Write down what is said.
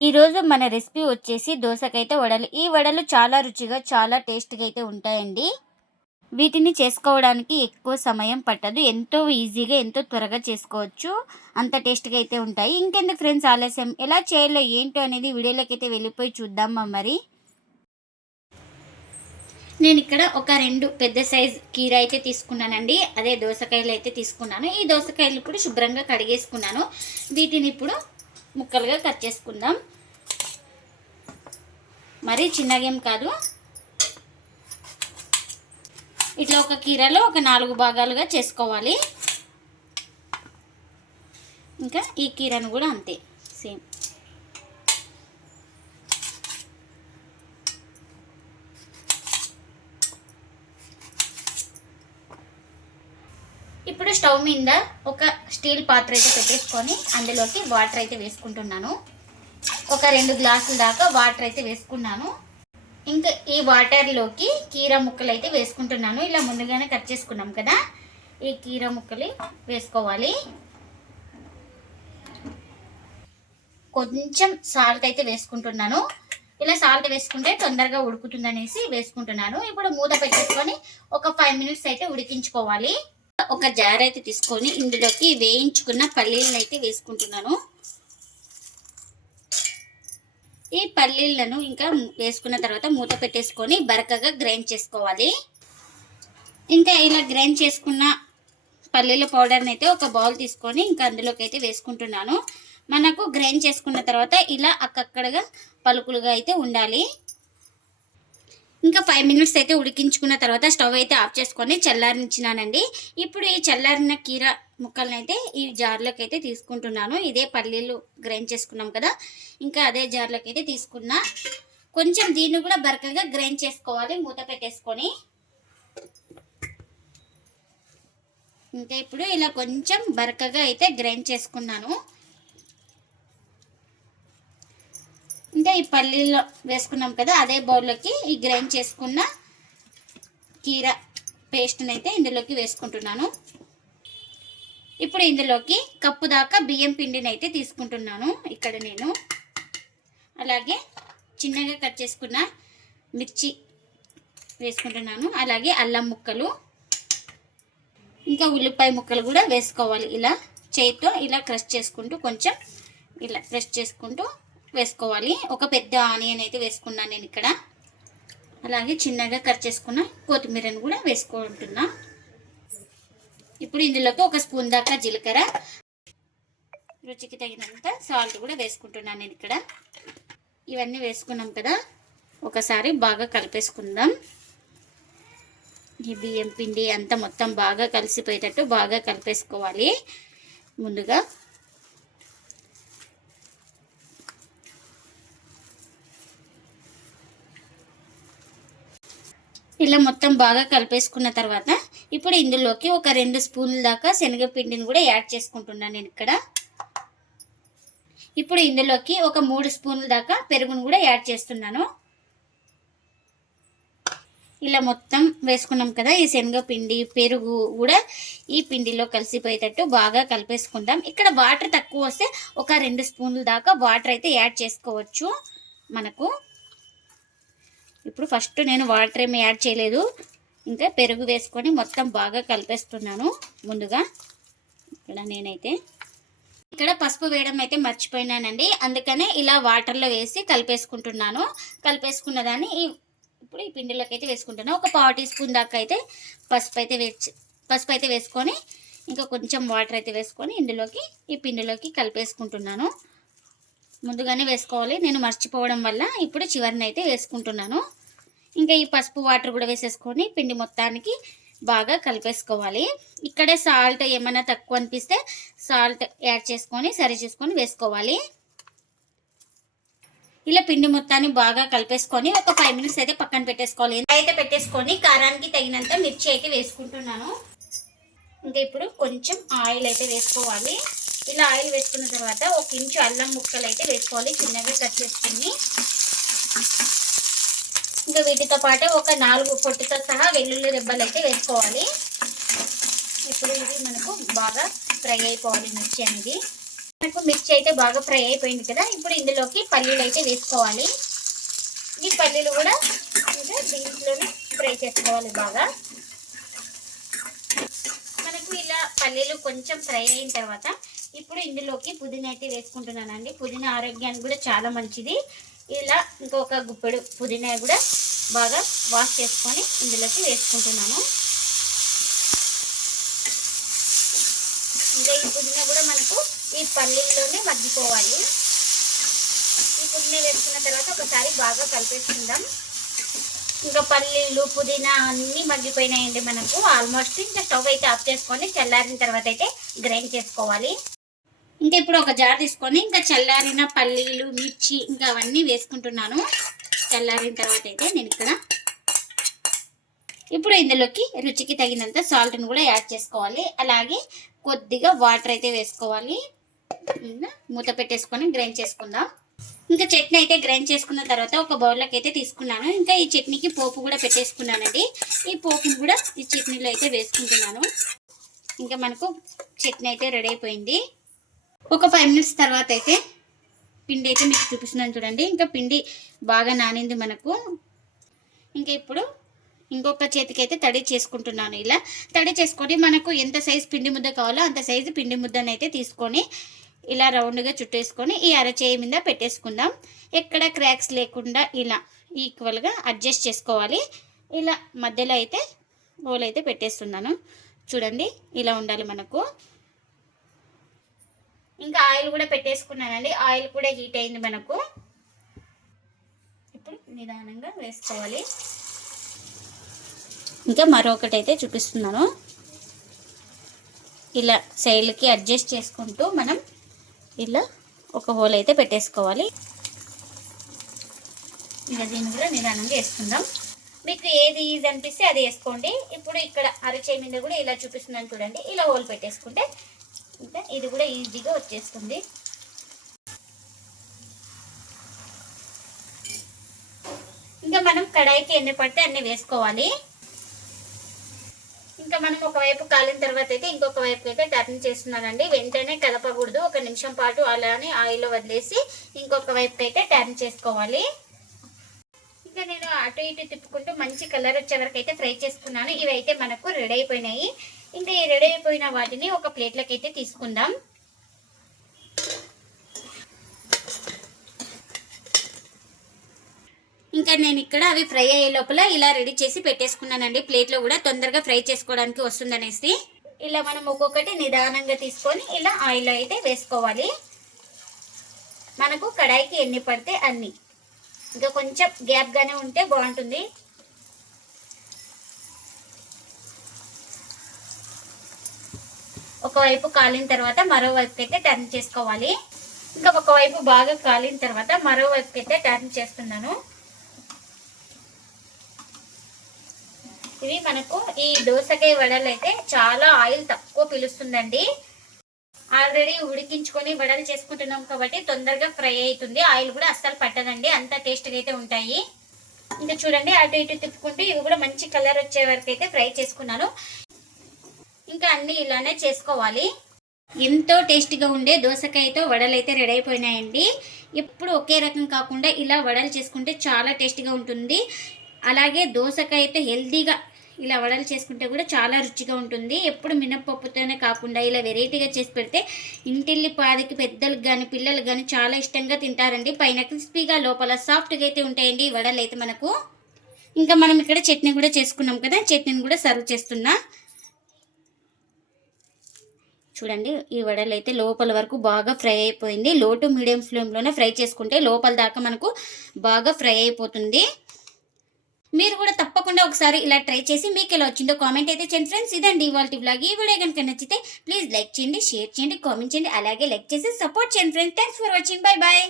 ఈరోజు మన రెసిపీ వచ్చేసి దోసకైతే వడలు. ఈ వడలు చాలా రుచిగా చాలా టేస్ట్గా అయితే ఉంటాయండి. వీటిని చేసుకోవడానికి ఎక్కువ సమయం పట్టదు. ఎంతో ఈజీగా ఎంతో త్వరగా చేసుకోవచ్చు. అంత టేస్ట్గా అయితే ఉంటాయి. ఇంకెందుకు ఫ్రెండ్స్ ఆలస్యం? ఎలా చేయాలో ఏంటో అనేది వీడియోలోకి అయితే వెళ్ళిపోయి చూద్దామా మరి? నేను ఇక్కడ ఒక రెండు పెద్ద సైజ్ కీర అయితే తీసుకున్నానండి. అదే దోసకాయలు అయితే తీసుకున్నాను. ఈ దోసకాయలు ఇప్పుడు శుభ్రంగా కడిగేసుకున్నాను. వీటిని ఇప్పుడు ముక్కలుగా కట్ చేసుకుందాం. మరీ చిన్నగేం కాదు. ఇట్లా ఒక కీరలో ఒక నాలుగు భాగాలుగా చేసుకోవాలి. ఇంకా ఈ కీరను కూడా అంతే సేమ్. ఇప్పుడు స్టవ్ మీద ఒక స్టీల్ పాత్ర అయితే పెట్టేసుకొని అందులోకి వాటర్ అయితే వేసుకుంటున్నాను. ఒక రెండు గ్లాసుల దాకా వాటర్ అయితే వేసుకున్నాను. ఇంకా ఈ వాటర్లోకి కీర ముక్కలు అయితే వేసుకుంటున్నాను. ఇలా ముందుగానే కట్ చేసుకున్నాం కదా. ఈ కీర ముక్కలు వేసుకోవాలి. కొంచెం సాల్ట్ అయితే వేసుకుంటున్నాను. ఇలా సాల్ట్ వేసుకుంటే తొందరగా ఉడుకుతుందనేసి వేసుకుంటున్నాను. ఇప్పుడు మూత పెట్టేసుకొని ఒక ఫైవ్ మినిట్స్ అయితే ఉడికించుకోవాలి. ఒక జార్ అయితే తీసుకొని ఇందులోకి వేయించుకున్న పల్లీలను అయితే వేసుకుంటున్నాను. ఈ పల్లీలను ఇంకా వేసుకున్న తర్వాత మూత పెట్టేసుకొని బరకగా గ్రైండ్ చేసుకోవాలి. ఇంకా ఇలా గ్రైండ్ చేసుకున్న పల్లీల పౌడర్ని అయితే ఒక బౌల్ తీసుకొని ఇంకా అందులోకి అయితే వేసుకుంటున్నాను. మనకు గ్రైండ్ చేసుకున్న తర్వాత ఇలా అక్కడగా పలుకులుగా అయితే ఉండాలి. ఇంకా ఫైవ్ మినిట్స్ అయితే ఉడికించుకున్న తర్వాత స్టవ్ అయితే ఆఫ్ చేసుకొని చల్లారించినానండి. ఇప్పుడు ఈ చల్లారిన కీర ముక్కలను అయితే ఈ జార్లోకి అయితే తీసుకుంటున్నాను. ఇదే పల్లీలు గ్రైండ్ చేసుకున్నాం కదా. ఇంకా అదే జార్లోకి అయితే తీసుకున్నా. కొంచెం దీన్ని కూడా బరకగా గ్రైండ్ చేసుకోవాలి మూత పెట్టేసుకొని. ఇంకా ఇప్పుడు ఇలా కొంచెం బరకగా అయితే గ్రైండ్ చేసుకున్నాను. ఇంకా ఈ పల్లీలో వేసుకున్నాం కదా అదే బౌల్లోకి ఈ గ్రైండ్ చేసుకున్న కీర పేస్ట్ని అయితే ఇందులోకి వేసుకుంటున్నాను. ఇప్పుడు ఇందులోకి కప్పు దాకా బియ్యం పిండిని అయితే తీసుకుంటున్నాను ఇక్కడ నేను. అలాగే చిన్నగా కట్ చేసుకున్న మిర్చి వేసుకుంటున్నాను. అలాగే అల్లం ముక్కలు ఇంకా ఉల్లిపాయ ముక్కలు కూడా వేసుకోవాలి. ఇలా చేతితో ఇలా క్రష్ చేసుకుంటూ కొంచెం ఇలా క్రష్ చేసుకుంటూ వేసుకోవాలి. ఒక పెద్ద ఆనియన్ అయితే వేసుకున్నాను నేను ఇక్కడ. అలాగే చిన్నగా కట్ చేసుకున్న కొత్తిమీరను కూడా వేసుకుంటున్నా. ఇప్పుడు ఇందులోకి ఒక స్పూన్ దాకా జీలకర్ర. రుచికి తగినంత సాల్ట్ కూడా వేసుకుంటున్నాను నేను ఇక్కడ. ఇవన్నీ వేసుకున్నాం కదా. ఒకసారి బాగా కలిపేసుకుందాం. ఈ బియ్యం పిండి అంతా మొత్తం బాగా కలిసిపోయేటట్టు బాగా కలిపేసుకోవాలి. ముందుగా ఇలా మొత్తం బాగా కలిపేసుకున్న తర్వాత ఇప్పుడు ఇందులోకి ఒక రెండు స్పూన్ల దాకా శనగపిండిని కూడా యాడ్ చేసుకుంటున్నాను నేను ఇక్కడ. ఇప్పుడు ఇందులోకి ఒక మూడు స్పూన్ల దాకా పెరుగును కూడా యాడ్ చేస్తున్నాను. ఇలా మొత్తం వేసుకున్నాం కదా ఈ శనగపిండి పెరుగు కూడా ఈ పిండిలో కలిసిపోయేటట్టు బాగా కలిపేసుకుందాం. ఇక్కడ వాటర్ తక్కువ వస్తే ఒక రెండు స్పూన్ల దాకా వాటర్ అయితే యాడ్ చేసుకోవచ్చు మనకు. ఇప్పుడు ఫస్ట్ నేను వాటర్ ఏమి యాడ్ చేయలేదు. ఇంకా పెరుగు వేసుకొని మొత్తం బాగా కలిపేస్తున్నాను ముందుగా. ఇక్కడ నేనైతే ఇక్కడ పసుపు వేయడం అయితే మర్చిపోయినానండి. అందుకనే ఇలా వాటర్లో వేసి కలిపేసుకుంటున్నాను. కలిపేసుకున్న దాన్ని ఇప్పుడు ఈ పిండిలోకి అయితే వేసుకుంటున్నాను ఒక పావు టీ స్పూన్ దాకా అయితే పసుపు అయితే వేసి పసుపు అయితే వేసుకొని ఇంకా కొంచెం వాటర్ అయితే వేసుకొని ఇందులోకి ఈ పిండిలోకి కలిపేసుకుంటున్నాను. ముందుగానే వేసుకోవాలి. నేను మర్చిపోవడం వల్ల ఇప్పుడు చివరిని అయితే వేసుకుంటున్నాను. ఇంకా ఈ పసుపు వాటర్ కూడా వేసేసుకొని పిండి మొత్తానికి బాగా కలిపేసుకోవాలి. ఇక్కడే సాల్ట్ ఏమైనా తక్కువ అనిపిస్తే సాల్ట్ యాడ్ చేసుకొని సరి చేసుకొని వేసుకోవాలి. ఇలా పిండి మొత్తాన్ని బాగా కలిపేసుకొని ఒక ఫైవ్ మినిట్స్ అయితే పక్కన పెట్టేసుకోవాలి. అయితే పెట్టేసుకొని కారానికి తగినంత మిర్చి అయితే వేసుకుంటున్నాను. ఇంకా ఇప్పుడు కొంచెం ఆయిల్ అయితే వేసుకోవాలి. ఇలా ఆయిల్ వేసుకున్న తర్వాత ఒక ఇంచు అల్లం ముక్కలు అయితే వేసుకోవాలి. చిన్నగా కట్ చేసుకుని ఇంకా వీటితో పాటు ఒక నాలుగు పొట్టుతో సహా వెల్లుల్లి రెబ్బలు అయితే వేసుకోవాలి. ఇప్పుడు ఇది మనకు బాగా ఫ్రై అయిపోవాలి మిర్చి అనేది. మనకు మిర్చి అయితే బాగా ఫ్రై అయిపోయింది కదా. ఇప్పుడు ఇందులోకి పల్లీలు అయితే వేసుకోవాలి. ఈ పల్లీలు కూడా ఇంకా దీంట్లోనే ఫ్రై చేసుకోవాలి బాగా. మనకు ఇలా పల్లీలు కొంచెం ఫ్రై అయిన తర్వాత ఇప్పుడు ఇందులోకి పుదీనా అయితే వేసుకుంటున్నానండి. పుదీనా ఆరోగ్యానికి కూడా చాలా మంచిది. ఇలా ఇంకొక గుప్పెడు పుదీనా కూడా బాగా వాష్ చేసుకొని ఇందులోకి వేసుకుంటున్నాను. ఇంకా ఈ పుదీనా కూడా మనకు ఈ పల్లీల్లోనే మగ్గిపోవాలి. ఈ పుదీనా వేసుకున్న తర్వాత ఒకసారి బాగా కలిపేసుకుందాం. ఇంకా పల్లీలు పుదీనా అన్నీ మగ్గిపోయినాయండి మనకు. ఆల్మోస్ట్ ఇంకా స్టవ్ అయితే ఆఫ్ చేసుకొని చల్లారిన తర్వాత అయితే గ్రైండ్ చేసుకోవాలి. ఇంకా ఇప్పుడు ఒక జార్ తీసుకొని ఇంకా చల్లారిన పల్లీలు మిర్చి ఇంకా అవన్నీ వేసుకుంటున్నాను. చల్లారిన తర్వాత అయితే నేను ఇక్కడ ఇప్పుడు ఇందులోకి రుచికి తగినంత సాల్ట్ని కూడా యాడ్ చేసుకోవాలి. అలాగే కొద్దిగా వాటర్ అయితే వేసుకోవాలి. మూత పెట్టేసుకొని గ్రైండ్ చేసుకుందాం. ఇంకా చట్నీ అయితే గ్రైండ్ చేసుకున్న తర్వాత ఒక బౌల్లోకి అయితే తీసుకున్నాను. ఇంకా ఈ చట్నీకి పోపు కూడా పెట్టేసుకున్నానండి. ఈ పోపుని కూడా ఈ చట్నీలో అయితే వేసుకుంటున్నాను. ఇంకా మనకు చట్నీ అయితే రెడీ అయిపోయింది. ఒక ఫైవ్ మినిట్స్ తర్వాత అయితే పిండి అయితే మీకు చూపిస్తున్నాను చూడండి. ఇంకా పిండి బాగా నానింది మనకు. ఇంకా ఇప్పుడు ఇంకొక చేతికి అయితే తడి చేసుకుంటున్నాను ఇలా. తడి చేసుకొని మనకు ఎంత సైజు పిండి ముద్ద కావాలో అంత సైజు పిండి ముద్దను అయితే తీసుకొని ఇలా రౌండ్గా చుట్టేసుకొని ఈ అరచేయి మీద పెట్టేసుకుందాం. ఎక్కడ క్రాక్స్ లేకుండా ఇలా ఈక్వల్గా అడ్జస్ట్ చేసుకోవాలి. ఇలా మధ్యలో అయితే ఓలైతే అయితే పెట్టేస్తున్నాను. చూడండి ఇలా ఉండాలి మనకు. ఇంకా ఆయిల్ కూడా పెట్టేసుకున్నానండి. ఆయిల్ కూడా హీట్ అయింది మనకు. ఇప్పుడు నిదానంగా వేసుకోవాలి. ఇంకా మరొకటి అయితే చూపిస్తున్నాను. ఇలా సైడ్కి అడ్జస్ట్ చేసుకుంటూ మనం ఇలా ఒక హోల్ అయితే పెట్టేసుకోవాలి. ఇక దీన్ని కూడా నిదానంగా వేసుకుందాం. మీకు ఏది ఈజీ అనిపిస్తే అది వేసుకోండి. ఇప్పుడు ఇక్కడ అరచేయి మీద కూడా ఇలా చూపిస్తున్నాను చూడండి. ఇలా హోల్ పెట్టేసుకుంటే ఇంకా ఇది కూడా ఈజీగా వచ్చేస్తుంది. ఇంకా మనం కడాయికి ఎన్ని పడితే అన్ని వేసుకోవాలి. ఇంకా మనం ఒకవైపు కాలిన తర్వాత అయితే ఇంకొక వైపు అయితే టర్న్ చేస్తున్నానండి. వెంటనే కలపకూడదు. ఒక నిమిషం పాటు అలానే ఆయిల్ వదిలేసి ఇంకొక వైపు అయితే టర్న్ చేసుకోవాలి. ఇంకా నేను అటు ఇటు తిప్పుకుంటూ మంచి కలర్ వచ్చే వరకు అయితే ఫ్రై చేసుకున్నాను ఇవి అయితే మనకు రెడీ అయిపోయినాయి. ఇంకా ఈ రెడీ అయిపోయిన వాటిని ఒక ప్లేట్లోకి అయితే తీసుకుందాం. ఇంకా నేను ఇక్కడ అవి ఫ్రై అయ్యే లోపల ఇలా రెడీ చేసి పెట్టేసుకున్నానండి. ప్లేట్లో కూడా తొందరగా ఫ్రై చేసుకోవడానికి వస్తుందనేసి. ఇలా మనం ఒక్కొక్కటి నిదానంగా తీసుకొని ఇలా ఆయిల్ అయితే వేసుకోవాలి. మనకు కడాయికి ఎన్ని పడితే అన్ని. ఇంకా కొంచెం గ్యాప్గానే ఉంటే బాగుంటుంది. ఒకవైపు కాలిన తర్వాత మరోవైపుకి అయితే టర్న్ చేసుకోవాలి. ఇంకా ఒకవైపు బాగా కాలిన తర్వాత మరోవైపుకి అయితే టర్న్ చేస్తున్నాను. ఇవి మనకు ఈ దోసకాయ వడలు అయితే చాలా ఆయిల్ తక్కువ పిలుస్తుందండి. ఆల్రెడీ ఉడికించుకొని వడలు చేసుకుంటున్నాం కాబట్టి తొందరగా ఫ్రై అవుతుంది. ఆయిల్ కూడా అస్సలు పట్టదండి. అంత టేస్ట్గా అయితే ఉంటాయి. ఇంకా చూడండి అటు ఇటు తిప్పుకుంటూ ఇవి కూడా మంచి కలర్ వచ్చే వరకు అయితే ఫ్రై చేసుకున్నాను. ఇంకా అన్నీ ఇలానే చేసుకోవాలి. ఎంతో టేస్టీగా ఉండే దోసకాయతో వడలు అయితే రెడీ అయిపోయినాయండి. ఎప్పుడు ఒకే రకం కాకుండా ఇలా వడలు చేసుకుంటే చాలా టేస్టీగా ఉంటుంది. అలాగే దోసకాయ అయితే హెల్తీగా ఇలా వడలు చేసుకుంటే కూడా చాలా రుచిగా ఉంటుంది. ఎప్పుడు మినప్పప్పుతోనే కాకుండా ఇలా వెరైటీగా చేసి పెడితే ఇంటిల్లి పాదికి పెద్దలకు కానీ పిల్లలకు కానీ చాలా ఇష్టంగా తింటారండి. పైన క్రిస్పీగా లోపల సాఫ్ట్గా అయితే ఉంటాయండి ఈ వడలు అయితే మనకు. ఇంకా మనం ఇక్కడ చట్నీ కూడా చేసుకున్నాం కదా చట్నీని కూడా సర్వ్ చేస్తున్నా. చూడండి ఈ వడలు అయితే లోపల వరకు బాగా ఫ్రై అయిపోయింది. లో టు మీడియం ఫ్లేమ్లోనే ఫ్రై చేసుకుంటే లోపల దాకా మనకు బాగా ఫ్రై అయిపోతుంది. మీరు కూడా తప్పకుండా ఒకసారి ఇలా ట్రై చేసి మీకు ఎలా వచ్చిందో కామెంట్ అయితే చేయండి ఫ్రెండ్స్. ఇదండి ఇవాళ బ్లాగ్ ఈ వీడియో కనుక నచ్చితే ప్లీజ్ లైక్ చేయండి షేర్ చేయండి కామెంట్ చేయండి అలాగే లైక్ చేసి సపోర్ట్ చేయండి friends. Thanks for watching. Bye bye.